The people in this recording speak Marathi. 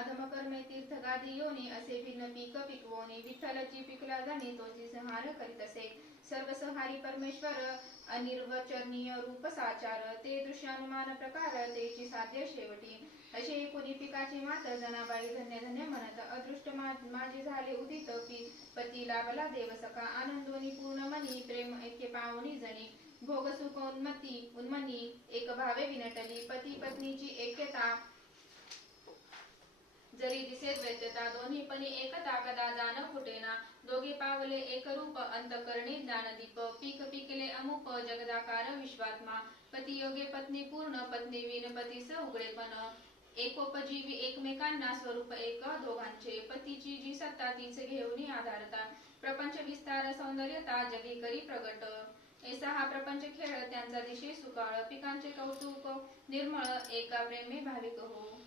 अधमकर्मे तीर्थगादी योनी असे भिन्न पीक पिकवोनी विठ्ठलची पिकला जाणी तोची संहार करीत असे. सर्वसंहारी परमेश्वर अनिर्वचनीय रूप साचार ते दृश्यानुमान प्रकार तेची साध्य शेवटी. असे एकूणी पिकाची मात जनाबाई धन्य धन्य म्हणत अदृष्ट माझे झाले उदित पी पती लाभला देवसका आनंदोनी पूर्ण मनी प्रेम ऐक्य पावनी जणी भोग सुख उन्मती उन्मनी एक भावे विनटली पती पत्नीची ऐक्यता जरी दिसे द्वैतता दोन्हीपणी एक ताकदा जाण फुटेना दोघे पावले एक रूप अंत अंतकरणी ज्ञानदीप. पीक पिकले अमुक जगदाकार विश्वात्मा. पती योगे पत्नी पूर्ण पत्नी विन पतीस उघडेपण. एकोपजीवी एकमेकांना स्वरूप एक दोघांचे. पतीची जी सत्ता तीच घेऊन आधारता. प्रपंच विस्तार सौंदर्यता जगी करी प्रगट. ऐसा हा प्रपंच खेळ त्यांचा दिशे सुकाळ. पिकांचे कौतुक निर्मळ एका प्रेमे भाविक हो.